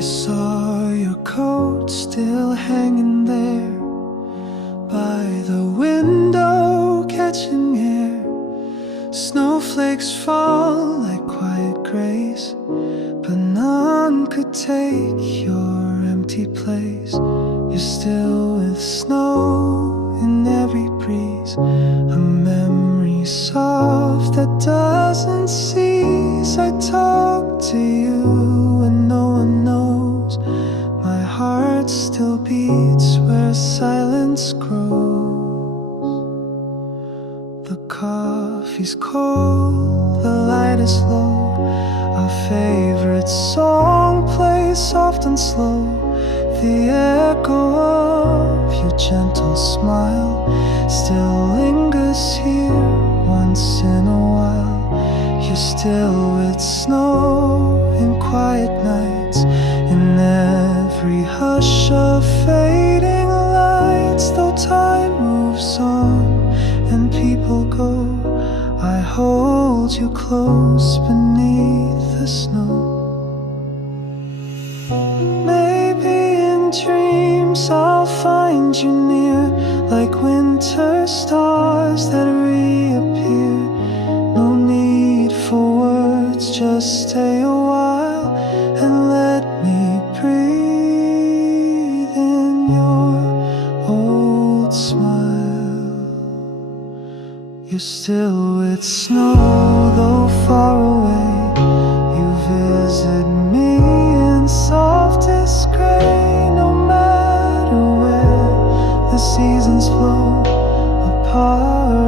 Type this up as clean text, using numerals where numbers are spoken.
I saw your coat still hanging there by the window, catching air. Snowflakes fall like quiet grace, but none could take your empty place. You're still with snow in every breeze, a memory soft that doesn't cease. I talk to you and no one knows. My heart still beats where silence grows. The coffee's cold, the light is low. Our favorite song plays soft and slow. The echo of your gentle smile still lingers here once in a while. You're still with snow in quiet nights, in every hush of fading lights. Though time moves on and people go, I hold you close beneath the snow. Maybe in dreams I'll find you near, like winter stars that reappear. No need for words, just stay a while and let me breathe in your old smile. You're still with snow, though far away. You visit me in softest gray. No matter where the seasons flow apart,